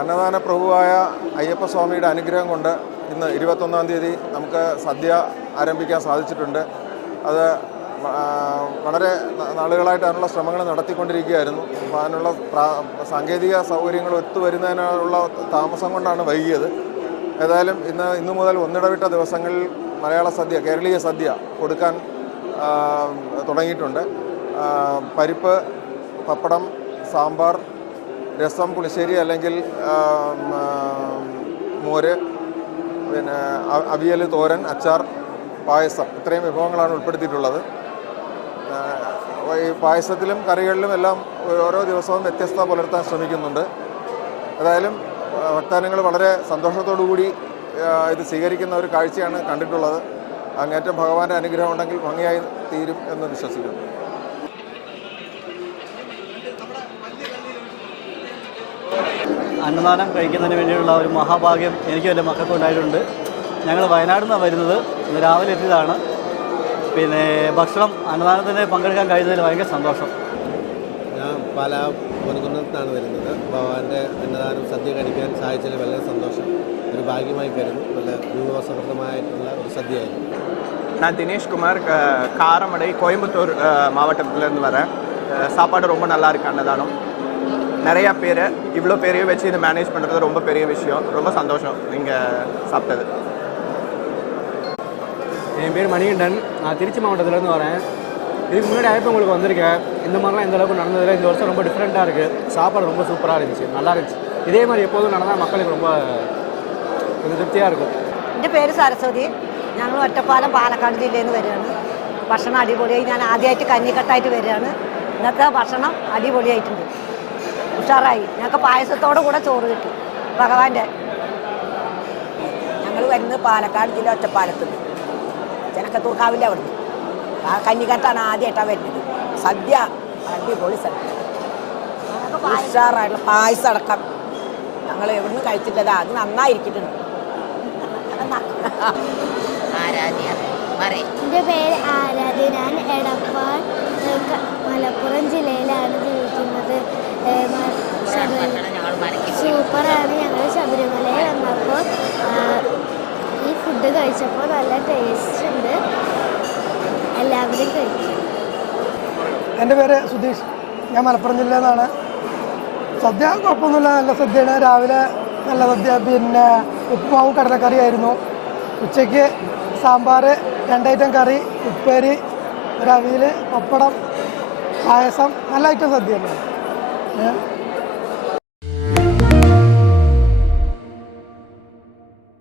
അന്നദാന പ്രഭുവായ അയ്യപ്പസ്വാമിയുടെ അനുഗ്രഹം കൊണ്ട് ഇന്ന് 21-ാം തീയതി നമുക്ക് സദ്യ ആരംഭിക്കാൻ സാധിച്ചിട്ടുണ്ട്. അത് വളരെ നാളുകളായിട്ട് അതിനുള്ള ശ്രമങ്ങൾ നടത്തിക്കൊണ്ടിരിക്കുകയായിരുന്നു. അപ്പോൾ അതിനുള്ള സാങ്കേതിക സൗകര്യങ്ങൾ ഒത്തുവരുന്നതിനുള്ള താമസം കൊണ്ടാണ് വൈകിയത്. ഏതായാലും ഇന്നു മുതൽ ഒന്നിടവിട്ട ദിവസങ്ങളിൽ മലയാള സദ്യ, കേരളീയ സദ്യ കൊടുക്കാൻ തുടങ്ങിയിട്ടുണ്ട്. പരിപ്പ്, പപ്പടം, സാമ്പാർ, രസം, പുളിശ്ശേരി അല്ലെങ്കിൽ മോര്, പിന്നെ അവിയൽ, തോരൻ, അച്ചാർ, പായസം, ഇത്രയും വിഭവങ്ങളാണ് ഉൾപ്പെടുത്തിയിട്ടുള്ളത്. ഈ പായസത്തിലും കറികളിലും എല്ലാം ഓരോ ദിവസവും വ്യത്യസ്തത പുലർത്താൻ ശ്രമിക്കുന്നുണ്ട്. ഏതായാലും ഭക്താനങ്ങൾ വളരെ സന്തോഷത്തോടു കൂടി ഇത് സ്വീകരിക്കുന്ന ഒരു കാഴ്ചയാണ് കണ്ടിട്ടുള്ളത്. അങ്ങേറ്റം ഭഗവാന്റെ അനുഗ്രഹം ഉണ്ടെങ്കിൽ ഭംഗിയായി തീരും എന്ന് വിശ്വസിക്കുന്നു. അന്നദാനം കഴിക്കുന്നതിന് വേണ്ടിയുള്ള ഒരു മഹാഭാഗ്യം എനിക്കും എൻ്റെ മക്കൾക്കും ഉണ്ടായിട്ടുണ്ട്. ഞങ്ങൾ വയനാട്ടിൽ നിന്നാണ് വരുന്നത്. ഇന്ന് രാവിലെ എത്തിയതാണ്. പിന്നെ ഭക്ഷണം അന്നദാനത്തിന് പങ്കെടുക്കാൻ കഴിയുന്നതിൽ ഭയങ്കര സന്തോഷം. ഞാൻ പാലാ പൊൻകുന്നത്താണ് വരുന്നത്. ഭഗവാന്റെ അന്നദാനം സദ്യ കഴിക്കാൻ സാധിച്ചതിൽ വളരെ സന്തോഷം, ഒരു ഭാഗ്യമായി കരുതുന്നു. നല്ല വിഭവസമൃദ്ധമായിട്ടുള്ള ஒரு சத்யாயிருக்கு. நான் தினேஷ்குமார், காரமடை, கோயம்புத்தூர் மாவட்டத்திலேருந்து வரேன். சாப்பாடு ரொம்ப நல்லா இருக்குது. அன்னதானம் நிறையா பேர், இவ்வளோ பேரையும் வச்சு இதை மேனேஜ் பண்ணுறது ரொம்ப பெரிய விஷயம். ரொம்ப சந்தோஷம் இங்கே சாப்பிட்டது. என் பேர் மணிகண்டன். நான் திருச்சி மாவட்டத்திலேருந்து வரேன். இதுக்கு முன்னாடி ஐயப்பன் உங்களுக்கு வந்திருக்கேன். இந்த மாதிரிலாம் இந்த அளவுக்கு நடந்ததில்லை. இந்த வருஷம் ரொம்ப டிஃப்ரெண்ட்டாக இருக்குது. சாப்பாடு ரொம்ப சூப்பராக இருந்துச்சு, நல்லா இருந்துச்சு. இதே மாதிரி எப்போதும் நடந்தால் மக்களுக்கு ரொம்ப கொஞ்சம் திருப்தியாக இருக்கும். എൻ്റെ പേര് സരസ്വതി. ഞങ്ങൾ ഒറ്റപ്പാലം പാലക്കാട് ജില്ലയിൽ നിന്ന് വരികയാണ്. ഭക്ഷണം അടിപൊളിയായി. ഞാൻ ആദ്യമായിട്ട് കഞ്ഞിക്കട്ടായിട്ട് വരികയാണ്. ഇന്നത്തെ ഭക്ഷണം അടിപൊളിയായിട്ടുണ്ട്, ഉഷാറായി. ഞങ്ങൾക്ക് പായസത്തോടു കൂടെ ചോറ് കിട്ടി ഭഗവാന്റെ. ഞങ്ങൾ വരുന്നത് പാലക്കാട് ജില്ല ഒറ്റപ്പാലത്ത് നിന്ന്, ജനക്കത്തൂർക്കാവിൻ്റെ അവിടുന്ന്. കഞ്ഞിക്കട്ടാണ് ആദ്യമായിട്ടാണ് വരുന്നത്. സദ്യ അടിപൊളി സദ്യ, ഉഷാറായിട്ടുള്ള പായസം അടക്കം ഞങ്ങൾ എവിടുന്ന് കഴിച്ചിട്ടത്. അത് നന്നായിരിക്കുന്നുണ്ട്. എൻ്റെ പേര് ആരാധ്യ. ഞാൻ എടപ്പാൾ മലപ്പുറം ജില്ലയിലാണ് ജീവിക്കുന്നത്. സൂപ്പറാണ്. ഞങ്ങൾ ശബരിമലയിൽ വന്നപ്പോൾ ഈ ഫുഡ് കഴിച്ചപ്പോൾ നല്ല ടേസ്റ്റ് ഉണ്ട്. എല്ലാവരും കഴിക്കും. എൻ്റെ പേര് സുധീഷ്. ഞാൻ മലപ്പുറം ജില്ലയിൽ നിന്നാണ്. സദ്യ കുഴപ്പമൊന്നുമില്ല, നല്ല സദ്യയാണ്. രാവിലെ നല്ല സദ്യ, പിന്നെ ഉപ്പുമാവും കടലക്കറിയായിരുന്നു. ഉച്ചയ്ക്ക് സാമ്പാർ, 2 ഐറ്റം കറി, ഉപ്പേരി, ഒരു അവിയൽ, പപ്പടം, പായസം, നല്ല ഐറ്റം സദ്യയാണ്.